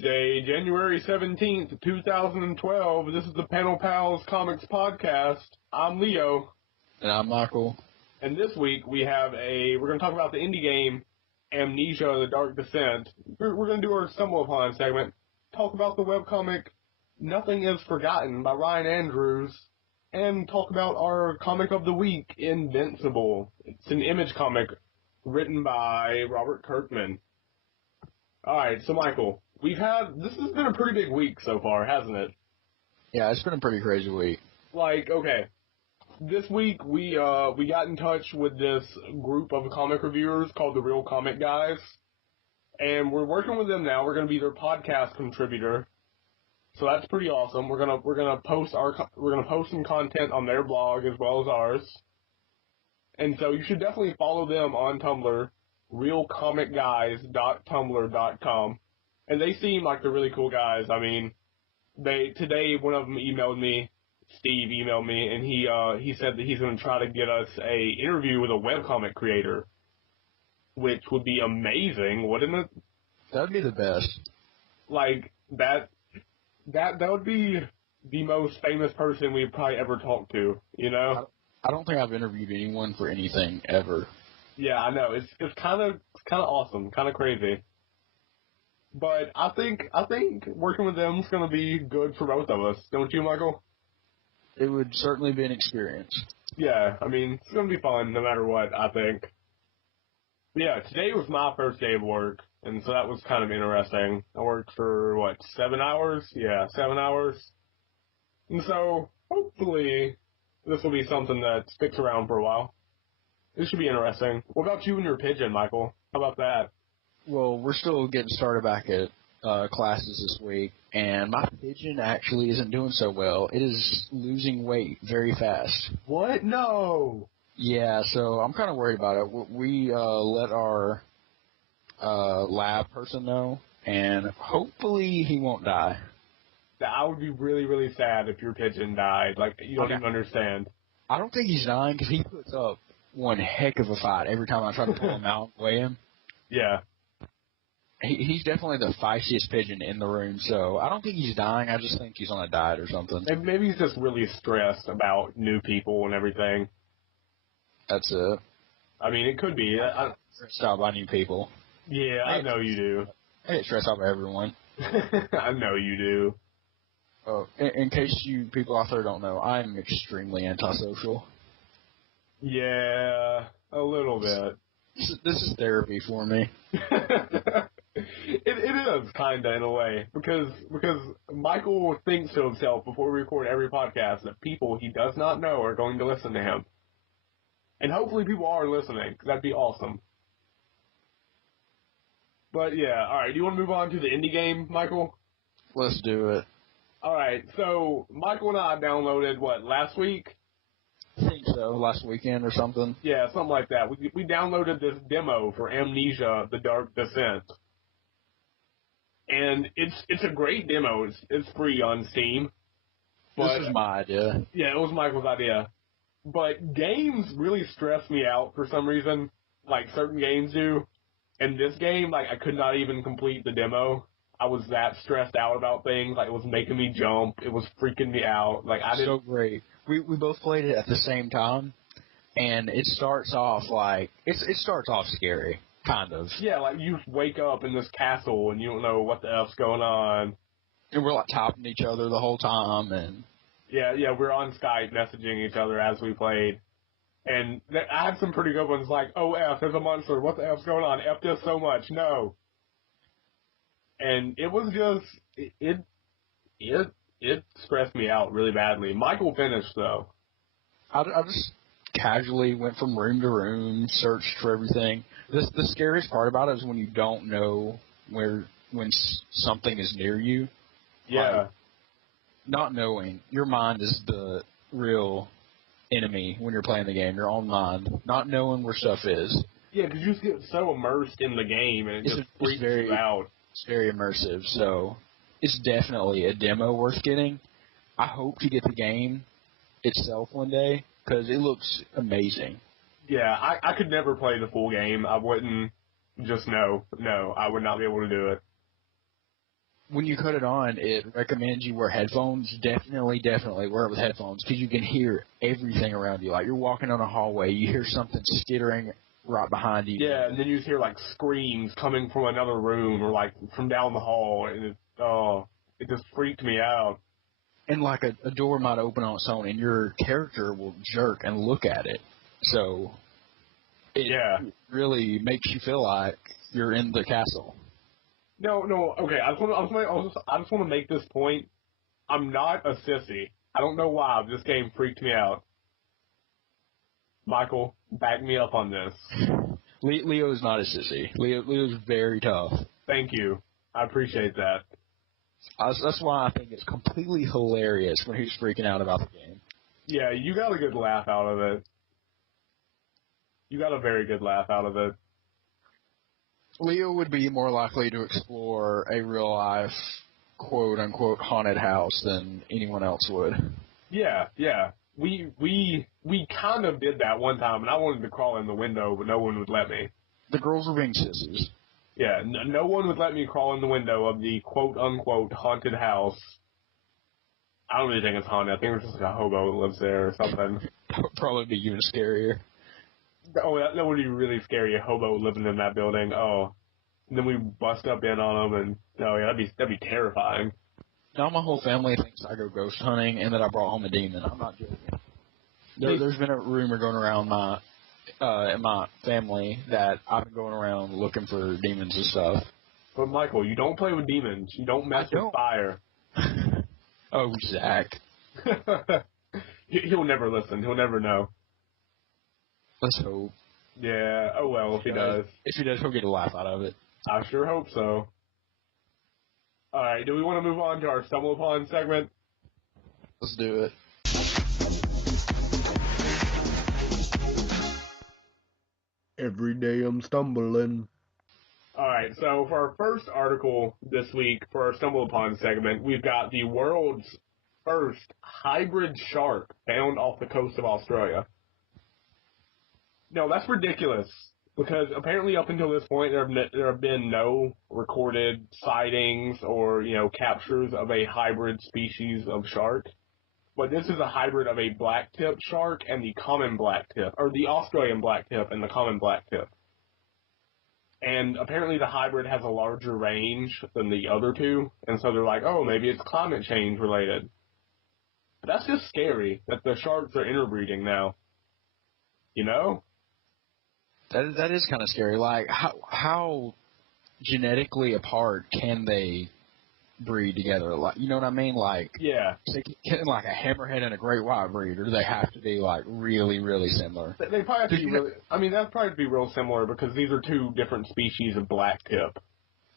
Tuesday, January 17th, 2012. This is the Panel Pals Comics Podcast. I'm Leo. And I'm Michael. And this week we're going to talk about the indie game, Amnesia, The Dark Descent. We're going to do our StumbleUpon segment, talk about the webcomic Nothing Is Forgotten by Ryan Andrews, and talk about our comic of the week, Invincible. It's an Image comic written by Robert Kirkman. Alright, so Michael, this has been a pretty big week so far, hasn't it? Yeah, it's been a pretty crazy week. This week we got in touch with this group of comic reviewers called the Real Comic Guys, and we're working with them now. We're going to be their podcast contributor, so that's pretty awesome. We're gonna post some content on their blog as well as ours, and so you should definitely follow them on Tumblr, realcomicguys.tumblr.com, and they seem like they're really cool guys. I mean, today one of them emailed me. Steve emailed me, and he said that he's going to try to get us a interview with a webcomic creator, which would be amazing, wouldn't it? That would be the best. Like, that would be the most famous person we've probably ever talked to, you know? I don't think I've interviewed anyone for anything ever. Yeah, I know. It's kind of awesome, kind of crazy. But I think working with them is going to be good for both of us, don't you, Michael? It would certainly be an experience. Yeah, I mean, it's going to be fun no matter what, I think. But yeah, today was my first day of work, and so that was kind of interesting. I worked for, 7 hours? Yeah, 7 hours. And so, hopefully, this will be something that sticks around for a while. This should be interesting. What about you and your pigeon, Michael? How about that? Well, we're still getting started back at classes this week, and my pigeon actually isn't doing so well. It is losing weight very fast. What? No! Yeah, so I'm kind of worried about it. We let our lab person know, and hopefully he won't die. I would be really, really sad if your pigeon died. Like, you don't even understand. I don't think he's dying because he puts up one heck of a fight every time I try to pull him out and weigh him. Yeah. He's definitely the feistiest pigeon in the room, so I don't think he's dying. I just think he's on a diet or something. Maybe he's just really stressed about new people and everything. That's it. I mean, it could be. I'm stressed out by new people. Yeah, I know you do. I get stressed out by everyone. I know you do. Oh, in case you people out there don't know, I'm extremely antisocial. Yeah, a little bit. This is therapy for me. It is kinda in a way because Michael thinks to himself before we record every podcast that people he does not know are going to listen to him, and hopefully people are listening. 'Cause that'd be awesome. But yeah, all right. Do you want to move on to the indie game, Michael? Let's do it. All right. So Michael and I downloaded last week? I think so. Last weekend or something. Yeah, something like that. We downloaded this demo for Amnesia: The Dark Descent. And it's a great demo. It's free on Steam. But, this is my idea. Yeah, it was Michael's idea. But games really stress me out for some reason, like certain games do. And this game, I could not even complete the demo. I was that stressed out about things. It was making me jump. It was freaking me out. So great. We both played it at the same time, and it starts off it starts off scary. Kind of. Yeah, you wake up in this castle and you don't know what the F's going on. And we're topping each other the whole time, and yeah, we're on Skype messaging each other as we played. And I had some pretty good ones oh F, there's a monster, what the F's going on? F this so much, no. And it was just it stressed me out really badly. Michael finished though. I just casually went from room to room, searched for everything. The scariest part about it is when you don't know when something is near you. Yeah. Not knowing. Your mind is the real enemy when you're playing the game, your own mind. Not knowing where stuff is. Yeah, because you just get so immersed in the game and it just freaks you out. It's very immersive, so it's definitely a demo worth getting. I hope to get the game itself one day because it looks amazing. Yeah, I could never play the full game. I wouldn't just no, I would not be able to do it. when you cut it on, it recommends you wear headphones. Definitely wear it with headphones because you can hear everything around you. Like you're walking on a hallway, you hear something skittering right behind you. Yeah, and then you just hear like screams coming from another room or like from down the hall, and it just freaked me out. And like a door might open on its own, and your character will jerk and look at it. So it really makes you feel like you're in the castle. No, okay. I just want to make this point. I'm not a sissy. I don't know why. This game freaked me out. Michael, back me up on this. Leo's not a sissy. Leo's very tough. Thank you. I appreciate that. That's why I think it's completely hilarious when he's freaking out about the game. Yeah, you got a good laugh out of it. You got a very good laugh out of it. Leo would be more likely to explore a real-life, quote-unquote, haunted house than anyone else would. Yeah. We kind of did that one time, and I wanted to crawl in the window, but no one would let me. The girls were being sissies. Yeah, no one would let me crawl in the window of the quote-unquote haunted house. I don't really think it's haunted. I think it's just like a hobo that lives there or something. That would probably be even scarier. Oh, that would be really scary, a hobo living in that building. Oh. And then we bust up in on them, and that'd be terrifying. Now my whole family thinks I go ghost hunting and that I brought home a demon. I'm not joking. There's been a rumor going around in my family that I've been going around looking for demons and stuff. But Michael, you don't play with demons. You don't mess with fire. Oh, Zach. He'll never listen. He'll never know. Let's hope. Yeah, oh well, if he does. If he does, he'll get a laugh out of it. I sure hope so. Alright, do we want to move on to our StumbleUpon segment? Let's do it. Every day I'm stumbling. Alright, so for our first article this week, for our StumbleUpon segment, we've got the world's first hybrid shark found off the coast of Australia. No, that's ridiculous, because apparently up until this point there have been no recorded sightings or, captures of a hybrid species of shark. But this is a hybrid of a blacktip shark and the common blacktip, or the Australian blacktip and the common blacktip. And apparently the hybrid has a larger range than the other two, and so they're like, oh, maybe it's climate change related. But that's just scary, that the sharks are interbreeding now. You know? That is kind of scary. Like, how genetically apart can they breed together? Like, you know what I mean? Like, yeah, can like a hammerhead and a great white breed, or do they have to be like really, really similar? They probably have to be really. I mean, that'd probably be real similar because these are two different species of blacktip.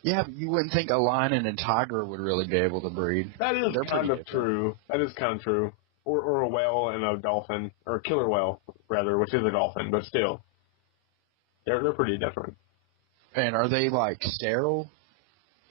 Yeah, but you wouldn't think a lion and a tiger would really be able to breed. That is kind of true. That is kind of true. Or a whale and a dolphin, or a killer whale rather, which is a dolphin, but still. They're pretty different. And are they, like, sterile?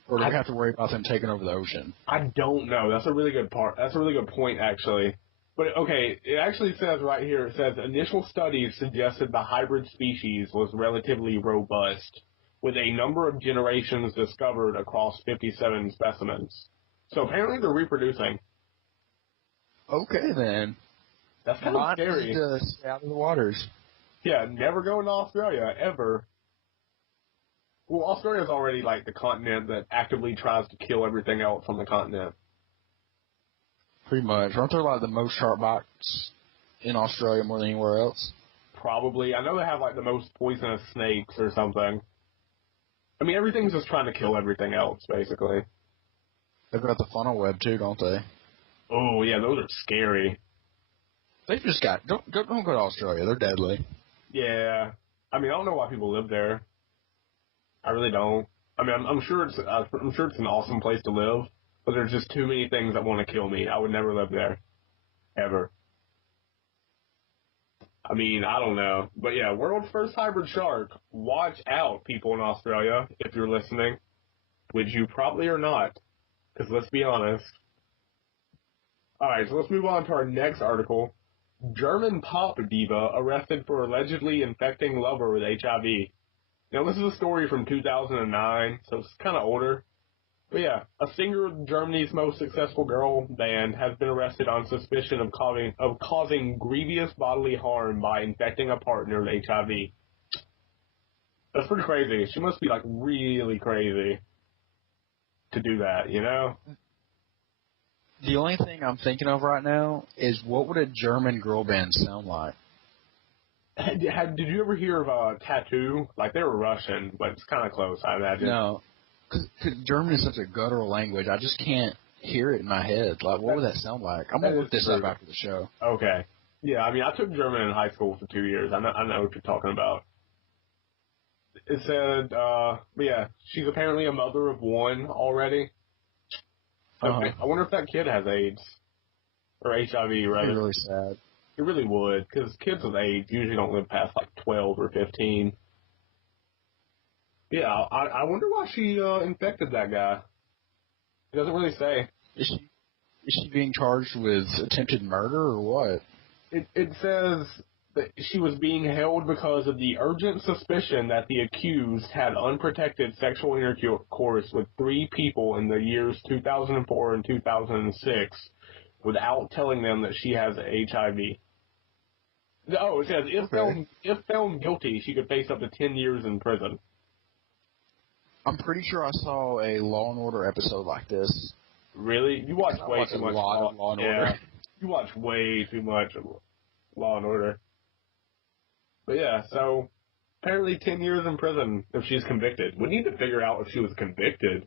Or do we have to worry about them taking over the ocean? I don't know. That's a really good part. That's a really good point, actually. But, okay, it actually says right here, it says, initial studies suggested the hybrid species was relatively robust, with a number of generations discovered across 57 specimens. So apparently they're reproducing. Okay, then. That's kind of scary. Need to stay out of the waters. Yeah, never going to Australia, ever. Well, Australia's already, like, the continent that actively tries to kill everything else on the continent. Pretty much. Aren't there, like, the most shark bites in Australia more than anywhere else? Probably. I know they have, like, the most poisonous snakes or something. I mean, everything's just trying to kill everything else, basically. They've got the funnel web, too, don't they? Oh, yeah, those are scary. They just got... Don't go to Australia. They're deadly. Yeah. I mean, I don't know why people live there. I really don't. I mean, I'm sure it's an awesome place to live, but there's just too many things that want to kill me. I would never live there. Ever. I mean, I don't know. But yeah, world's first hybrid shark. Watch out, people in Australia, if you're listening. Which you probably are not. Because let's be honest. Alright, so let's move on to our next article. German pop diva arrested for allegedly infecting lover with HIV. Now, this is a story from 2009, so it's kind of older. But yeah, a singer of Germany's most successful girl band has been arrested on suspicion of causing grievous bodily harm by infecting a partner with HIV. That's pretty crazy. She must be, like, really crazy to do that, you know? The only thing I'm thinking of right now is what would a German girl band sound like? Did you ever hear of Tattoo? Like, they were Russian, but it's kind of close, I imagine. No. Because German is such a guttural language. I just can't hear it in my head. Like, what would that sound like? I'm going to look this up after the show. Okay. Yeah, I mean, I took German in high school for 2 years. I know what you're talking about. It said, but yeah, she's apparently a mother of one already. Okay. I wonder if that kid has AIDS. Or HIV, rather. That'd be really sad. It really would, because kids with AIDS usually don't live past, like, 12 or 15. Yeah, I wonder why she infected that guy. It doesn't really say. Is she being charged with attempted murder or what? It says that she was being held because of the urgent suspicion that the accused had unprotected sexual intercourse with 3 people in the years 2004 and 2006 without telling them that she has HIV. Oh, it says if found guilty, she could face up to 10 years in prison. I'm pretty sure I saw a Law and Order episode like this. Really? You watch way too much Law and Order. You watch way too much Law and Order. But yeah, so apparently 10 years in prison if she's convicted. We need to figure out if she was convicted.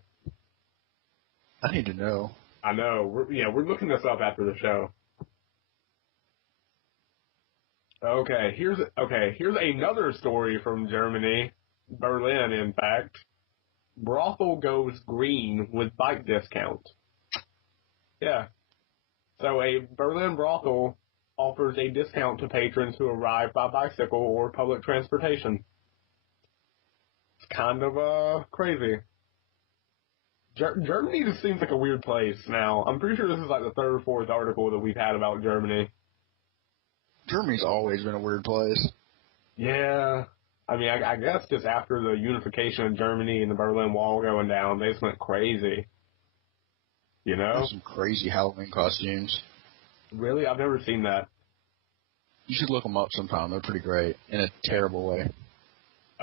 I need to know. I know. We're looking this up after the show. Okay, here's another story from Germany, Berlin, in fact. Brothel goes green with bike discount. Yeah. So a Berlin brothel offers a discount to patrons who arrive by bicycle or public transportation. It's kind of crazy. Germany just seems like a weird place now. I'm pretty sure this is like the 3rd or 4th article that we've had about Germany. Germany's always been a weird place. Yeah. I mean, I guess just after the unification of Germany and the Berlin Wall going down, they just went crazy. You know? There's some crazy Halloween costumes. Really? I've never seen that. You should look them up sometime. They're pretty great. In a terrible way.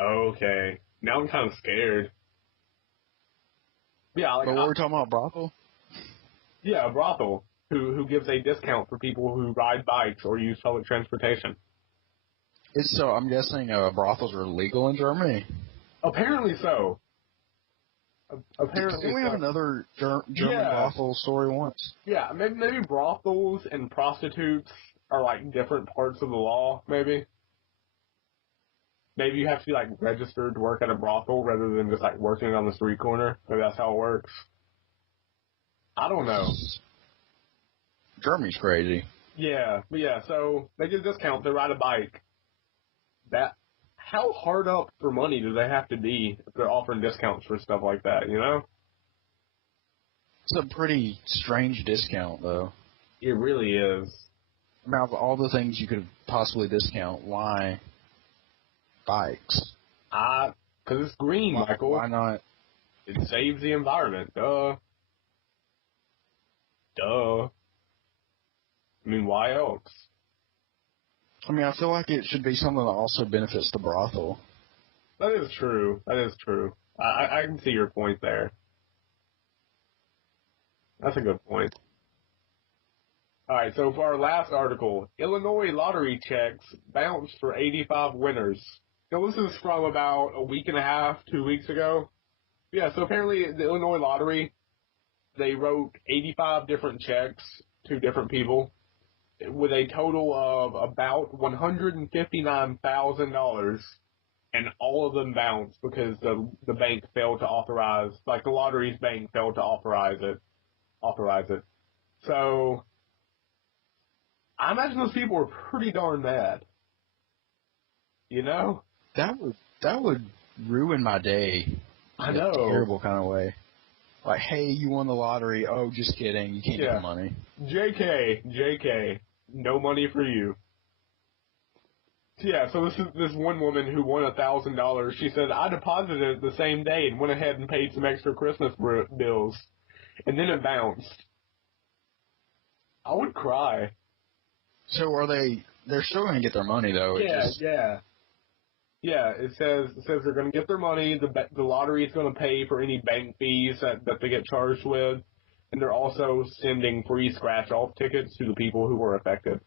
Okay. Now I'm kind of scared. Yeah, like, but what were we talking about, brothel? Yeah, a brothel who gives a discount for people who ride bikes or use public transportation. So I'm guessing brothels are legal in Germany? Apparently so. Didn't we have another German brothel story once? Yeah, maybe brothels and prostitutes are like different parts of the law, maybe. Maybe you have to be like registered to work at a brothel rather than just like working on the street corner. Maybe that's how it works. I don't know. Germany's crazy. Yeah, but yeah, so they get a discount, they ride a bike. How hard up for money do they have to be if they're offering discounts for stuff like that, you know? It's a pretty strange discount, though. It really is. I mean, of all the things you could possibly discount, why bikes? Because it's green, Michael. Why not? It saves the environment. Duh. I mean, why else? I mean, I feel like it should be something that also benefits the brothel. That is true. I can see your point there. That's a good point. Alright, so for our last article, Illinois lottery checks bounced for 85 winners. Now, this is from about a week and a half, 2 weeks ago. Yeah, so apparently the Illinois lottery, they wrote 85 different checks to different people, with a total of about $159,000, and all of them bounced because the bank failed to authorize, like the lottery's bank failed to authorize it. So, I imagine those people were pretty darn mad. You know? That would ruin my day. I know. In a terrible kind of way. Like, hey, you won the lottery. Oh, just kidding. You can't get the money. JK. No money for you. Yeah, so this one woman who won $1,000. She said, I deposited it the same day and went ahead and paid some extra Christmas bills. And then it bounced. I would cry. So they're still going to get their money, though. Yeah. Yeah, it says they're going to get their money. The lottery is going to pay for any bank fees that they get charged with. And they're also sending free scratch-off tickets to the people who were affected.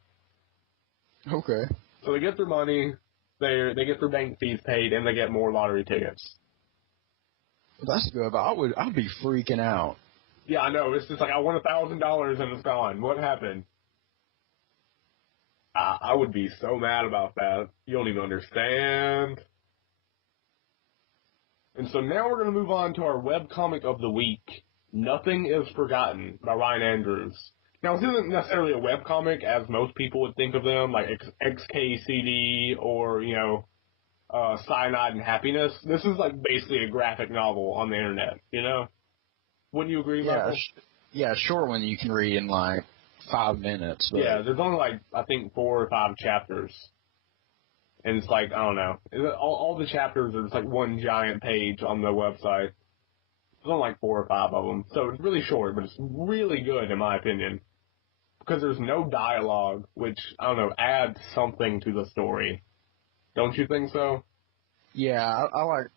Okay. So they get their money, they get their bank fees paid, and they get more lottery tickets. That's good, but I'd be freaking out. Yeah, I know. It's just like, I won $1,000 and it's gone. What happened? I would be so mad about that. You don't even understand. And so now we're going to move on to our webcomic of the week, Nothing is Forgotten by Ryan Andrews. Now, this isn't necessarily a webcomic as most people would think of them, like XKCD or, Cyanide and Happiness. This is like basically a graphic novel on the internet, you know? Wouldn't you agree, Michael? Yeah, short one you can read in like 5 minutes. But... Yeah, there's only like, I think 4 or 5 chapters. And it's like, I don't know. All the chapters are just like one giant page on the website. There's only like 4 or 5 of them. So it's really short, but it's really good in my opinion. Because there's no dialogue, which, I don't know, adds something to the story. Don't you think so? Yeah, I like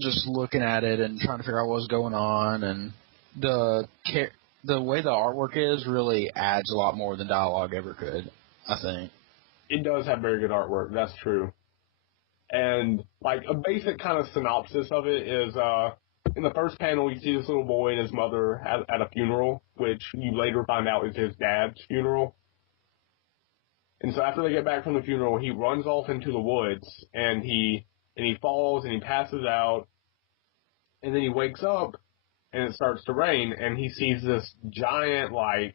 just looking at it and trying to figure out what's going on, and the way the artwork is really adds a lot more than dialogue ever could, I think. It does have very good artwork, that's true. And, like, a basic kind of synopsis of it is, in the first panel, you see this little boy and his mother at a funeral, which you later find out is his dad's funeral. And so after they get back from the funeral, he runs off into the woods, and he falls, and he passes out, and then he wakes up, and it starts to rain, and he sees this giant, like,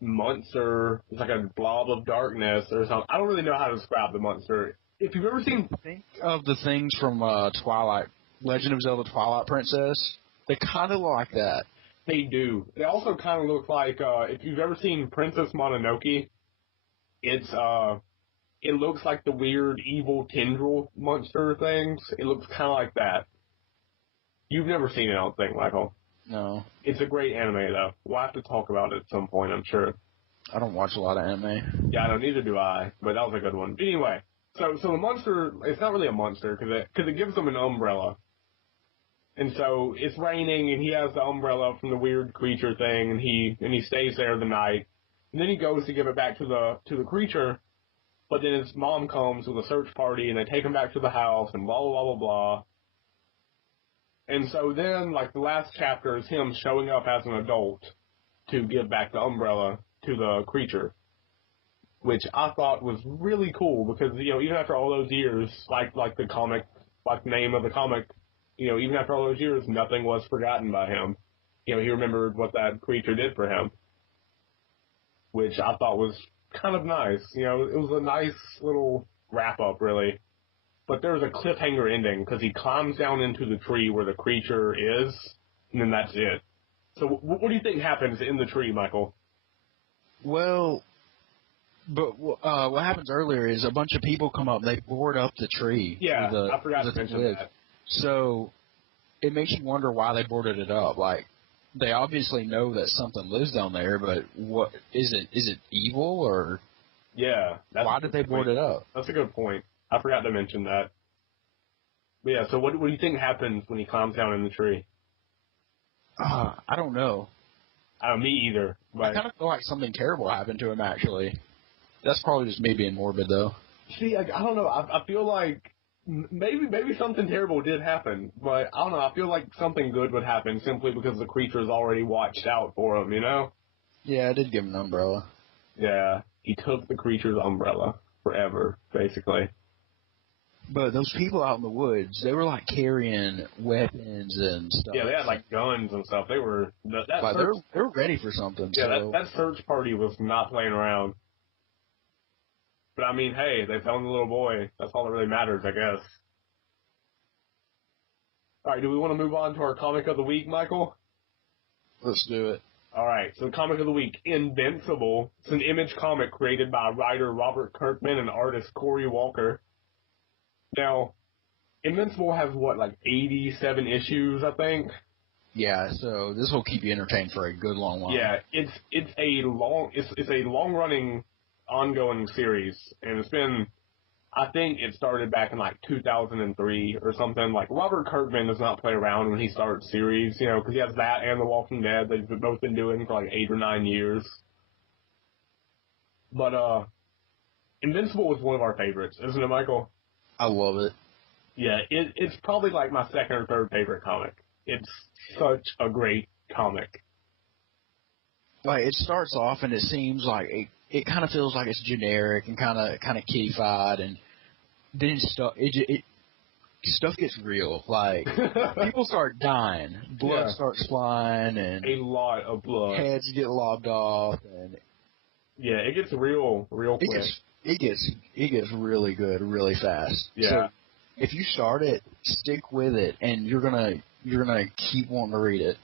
monster. It's like a blob of darkness or something. I don't really know how to describe the monster. If you've ever seen... Think of the things from Twilight, Legend of Zelda Twilight Princess. They kind of look like that. They do. They also kind of look like, if you've ever seen Princess Mononoke, it looks like the weird evil tendril monster things. It looks kind of like that. You've never seen it, I don't think, Michael. No. It's a great anime, though. We'll have to talk about it at some point, I'm sure. I don't watch a lot of anime. Yeah, no, neither do I, but that was a good one. But anyway, so the monster, it's not really a monster, because it gives them an umbrella. And so it's raining, and he has the umbrella from the weird creature thing, and he stays there the night. And then he goes to give it back to the creature, but then his mom comes with a search party, and they take him back to the house, and blah, blah, blah, blah, blah. And so then, like, the last chapter is him showing up as an adult to give back the umbrella to the creature, which I thought was really cool, because, even after all those years, like the comic, like the name of the comic, even after all those years, nothing was forgotten by him. He remembered what that creature did for him, which I thought was kind of nice. It was a nice little wrap-up, really. But there was a cliffhanger ending, because he climbs down into the tree where the creature is, and then that's it. So what do you think happens in the tree, Michael? Well, but what happens earlier is a bunch of people come up, they board up the tree. Yeah, I forgot to mention that. So it makes you wonder why they boarded it up. Like, they obviously know that something lives down there, but what is it? Is it evil, or yeah? Why did they board it up? That's a good point. I forgot to mention that. But yeah, so what do you think happens when he climbs down in the tree? I don't know. Me either. But I kind of feel like something terrible happened to him, actually. That's probably just me being morbid, though. See, I don't know. I feel like maybe something terrible did happen, but I don't know. I feel like something good would happen simply because the creature's already watched out for him, Yeah, I did give him an umbrella. Yeah, he took the creature's umbrella forever, basically. But those people out in the woods, they were, like, carrying weapons and stuff. Yeah, they had, like, guns and stuff. They were... they were ready for something. Yeah, so. that search party was not playing around. But, I mean, hey, they found the little boy. That's all that really matters, I guess. All right, do we want to move on to our comic of the week, Michael? Let's do it. All right, so the comic of the week, Invincible. It's an Image comic created by writer Robert Kirkman and artist Corey Walker. Now, Invincible has what, like 87 issues, I think. Yeah, so this will keep you entertained for a good long while. Yeah, it's a long running, ongoing series, and it's been. I think it started back in like 2003 or something. Like Robert Kirkman does not play around when he starts series, you know, because he has that and The Walking Dead. They've both been doing for like 8 or 9 years. But Invincible was one of our favorites, isn't it, Michael? I love it. Yeah, it's probably like my second or third favorite comic. It's such a great comic. Like, it starts off and it seems like it kind of feels like it's generic and kind of kiddified, and then stuff gets real. Like, people start dying, blood starts flying, and a lot of blood. Heads get lobbed off, and yeah, it gets real quick. It gets really good really fast. Yeah. So if you start it, stick with it, and you're gonna keep wanting to read it.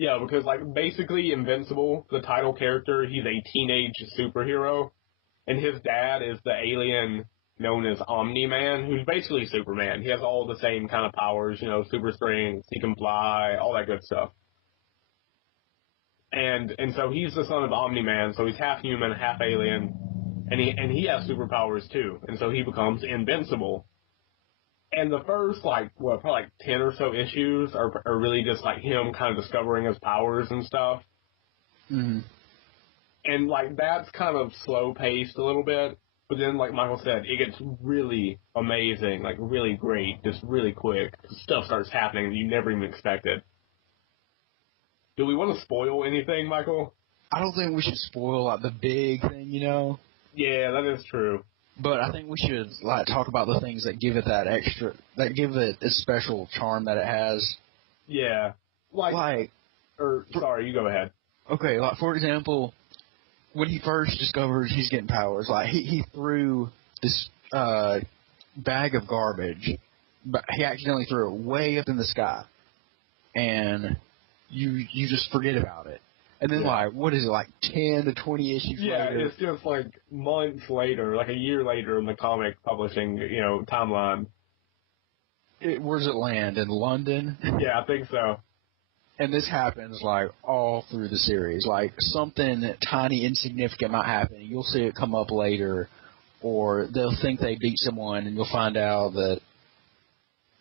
Yeah, because like basically Invincible, the title character, he's a teenage superhero, and his dad is the alien known as Omni-Man, who's basically Superman. He has all the same kind of powers, you know, super strength, he can fly, all that good stuff. And so he's the son of Omni-Man, so he's half human, half alien, and he has superpowers too, and so he becomes invincible. And the first, probably 10 or so issues are really just, like, him kind of discovering his powers and stuff. Mm-hmm. And, like, that's kind of slow-paced a little bit. But then, like Michael said, it gets really amazing, like, really great, just really quick. Stuff starts happening that you never even expected. Do we want to spoil anything, Michael? I don't think we should spoil, like, the big thing, you know? Yeah, that is true. But I think we should talk about the things that give it give it its special charm that it has. Yeah. Sorry, you go ahead. Okay, like for example, when he first discovers he's getting powers, like he threw this bag of garbage, but he accidentally threw it way up in the sky, and you just forget about it. And then, what is it, 10 to 20 issues later? Yeah, it's just, months later, a year later in the comic publishing, timeline. Where does it land? In London? Yeah, I think so. And this happens, all through the series. Something tiny, insignificant might happen, and you'll see it come up later, or they'll think they beat someone, and you'll find out that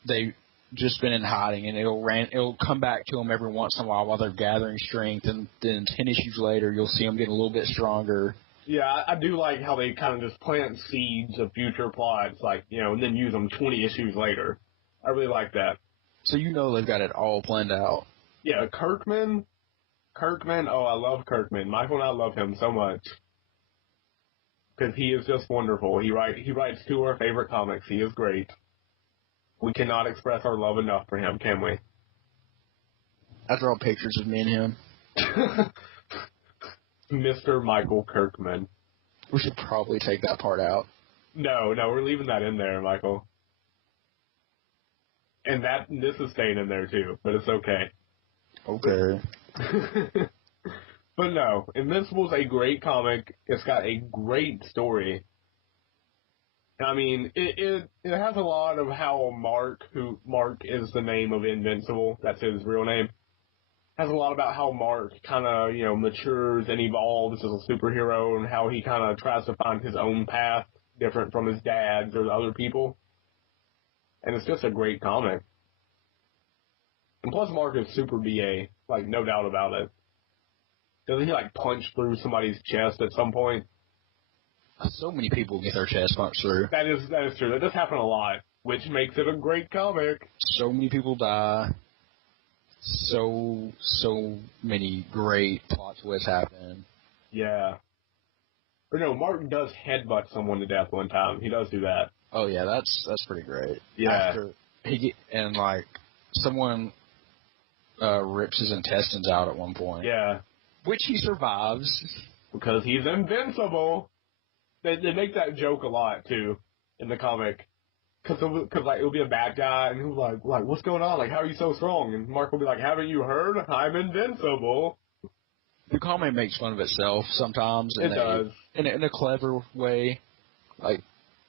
they just been in hiding, and it'll come back to them every once in a while they're gathering strength, and then 10 issues later you'll see them getting a little bit stronger. Yeah, I do like how they kind of just plant seeds of future plots, and then use them 20 issues later. I really like that. So they've got it all planned out. Yeah, Kirkman, oh, I love Kirkman. Michael and I love him so much. Because he is just wonderful. He writes 2 of our favorite comics. He is great. We cannot express our love enough for him, can we? I draw pictures of me and him. Mr. Michael Kirkman. We should probably take that part out. No, we're leaving that in there, Michael. And this is staying in there too, but it's okay. Okay. But no, Invincible's a great comic. It's got a great story. I mean, it has a lot of how Mark is the name of Invincible, that's his real name, has a lot about how Mark kind of, matures and evolves as a superhero, and how he kind of tries to find his own path, different from his dad's or other people. And it's just a great comic. And plus Mark is super BA, no doubt about it. Doesn't he, punch through somebody's chest at some point? So many people get their chest punched through. That is true. That does happen a lot, which makes it a great comic. So many people die. So many great plot twists happen. Yeah. Or no, Martin does headbutt someone to death one time. He does do that. Oh yeah, that's pretty great. Yeah. After someone rips his intestines out at one point. Yeah. Which he survives. Because he's invincible. They make that joke a lot, too, in the comic. Because it'll be a bad guy, and he'll be like, what's going on? How are you so strong? And Mark will be like, haven't you heard? I'm invincible. the comic makes fun of itself sometimes. It does. In a clever way. Like,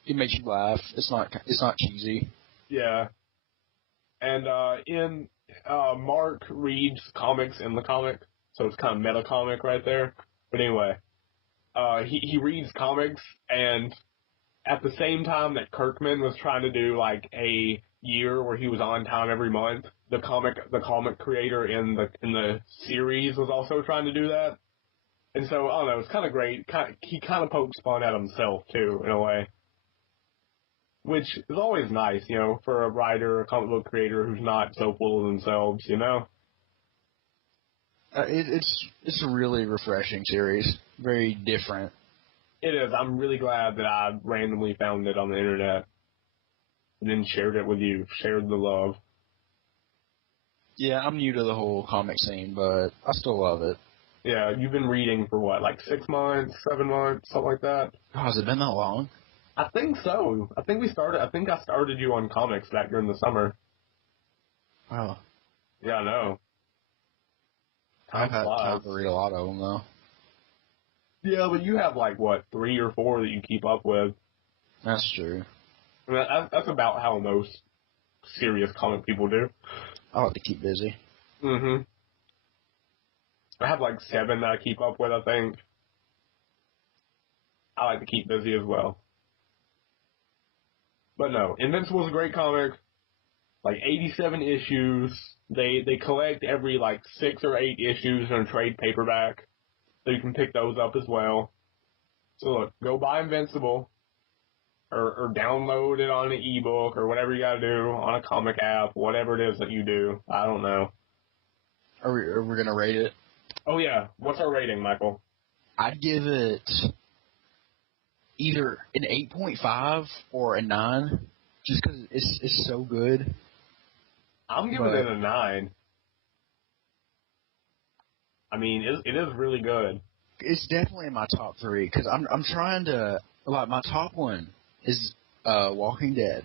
it makes you laugh. It's not cheesy. Yeah. And Mark reads comics in the comic, so it's kind of meta comic right there. But anyway, he reads comics, and at the same time that Kirkman was trying to do like a year where he was on time every month, the comic creator in the series was also trying to do that. And so I don't know, it's kind of great. He kind of pokes fun at himself too, in a way, which is always nice, for a writer, a comic book creator who's not so full of themselves, It's a really refreshing series. Very different. It is. I'm really glad that I randomly found it on the internet and then shared it with you, shared the love. Yeah, I'm new to the whole comic scene, but I still love it. Yeah, you've been reading for what, like 6 months, 7 months, something like that? Oh, has it been that long? I think so. I think I started you on comics back during the summer. Oh. Yeah, I know. I've had time to read a lot of them, though. Yeah, but you have like, what, 3 or 4 that you keep up with. That's true. I mean, that's about how most serious comic people do. I like to keep busy. Mm-hmm. I have like 7 that I keep up with, I think. I like to keep busy as well. But no, Invincible is a great comic. Like 87 issues. They collect every like 6 or 8 issues in a trade paperback. So you can pick those up as well. So look, go buy Invincible. Or download it on an ebook or whatever you gotta do on a comic app, whatever it is that you do. I don't know. Are we gonna rate it? Oh yeah, what's our rating, Michael? I'd give it either an 8.5 or a 9, just because it's so good. I'm giving it a 9. I mean, it is really good. It's definitely in my top 3, because I'm trying to, like, my top one is Walking Dead.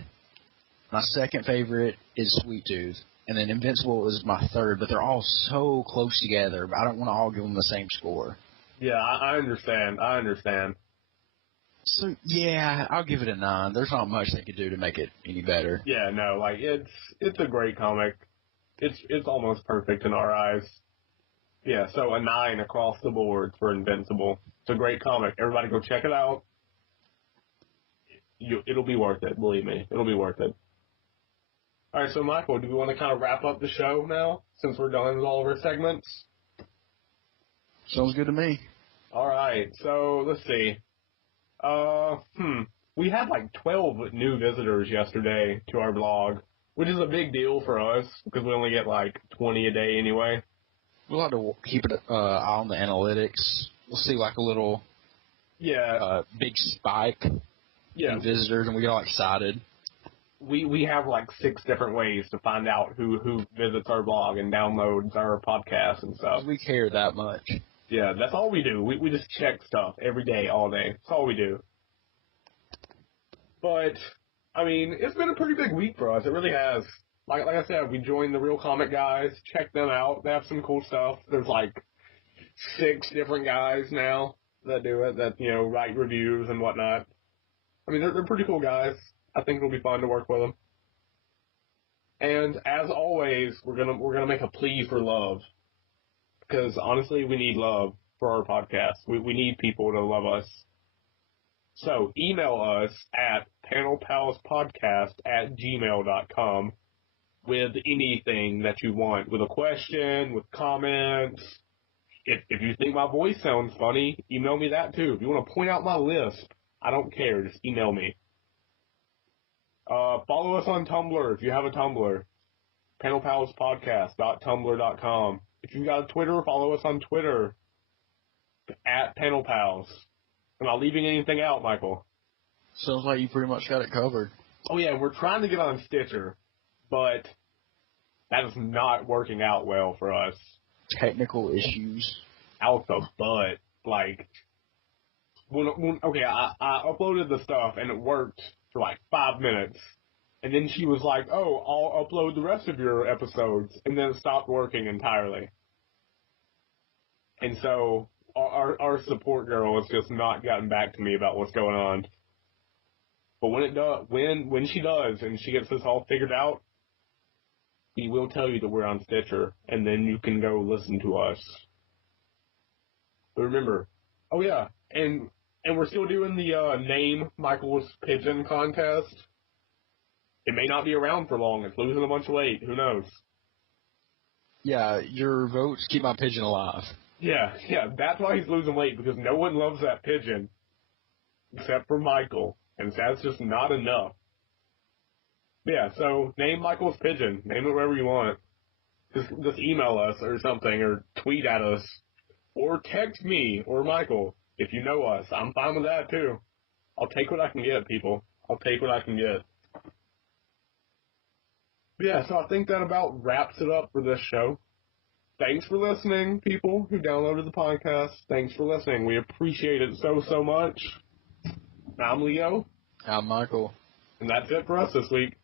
My second favorite is Sweet Tooth. And then Invincible is my third, but they're all so close together. But I don't want to all give them the same score. Yeah, I understand. So, yeah, I'll give it a 9. There's not much they could do to make it any better. Yeah, no, like, it's a great comic. It's almost perfect in our eyes. Yeah, so a 9 across the board for Invincible. It's a great comic. Everybody go check it out. It'll be worth it, believe me. It'll be worth it. All right, so Michael, do we want to kind of wrap up the show now, since we're done with all of our segments? Sounds good to me. All right, so let's see. We had like 12 new visitors yesterday to our blog, which is a big deal for us because we only get like 20 a day anyway. We'll have to keep an eye on the analytics. We'll see like a little big spike in visitors, and we get all excited. We have like 6 different ways to find out who visits our blog and downloads our podcast and stuff. We care that much. Yeah, that's all we do. We just check stuff every day, all day. That's all we do. But, I mean, it's been a pretty big week for us. It really has. Like I said, we joined the Real Comic guys. Check them out. They have some cool stuff. There's like 6 different guys now that do it, that, write reviews and whatnot. I mean, they're pretty cool guys. I think it'll be fun to work with them. And as always, we're gonna make a plea for love, because honestly, we need love for our podcast. We need people to love us. So email us at panelpalspodcast@gmail.com with anything that you want, with a question, with comments. If you think my voice sounds funny, email me that too. If you want to point out my lisp, I don't care. Just email me. Follow us on Tumblr if you have a Tumblr. panelpalspodcast.tumblr.com. If you've got a Twitter, follow us on Twitter at panelpals. Am I leaving anything out, Michael? Sounds like you pretty much got it covered. Oh yeah, we're trying to get on Stitcher, but that is not working out well for us. Technical issues. Out the butt. Like, I uploaded the stuff and it worked for like 5 minutes. And then she was like, oh, I'll upload the rest of your episodes. And then it stopped working entirely. And so our support girl has just not gotten back to me about what's going on. But when it does, when she does, and she gets this all figured out, we will tell you that we're on Stitcher, and then you can go listen to us. But remember, oh yeah, and we're still doing the name Michael's Pigeon contest. It may not be around for long. It's losing a bunch of weight. Who knows? Yeah, your votes keep my pigeon alive. Yeah, that's why he's losing weight, because no one loves that pigeon except for Michael, and that's just not enough. Yeah, so name Michael's pigeon. Name it wherever you want. Just email us or something, or tweet at us, or text me or Michael if you know us. I'm fine with that too. I'll take what I can get, people. I'll take what I can get. Yeah, so I think that about wraps it up for this show. Thanks for listening, people who downloaded the podcast. Thanks for listening. We appreciate it so much. I'm Leo. I'm Michael. And that's it for us this week.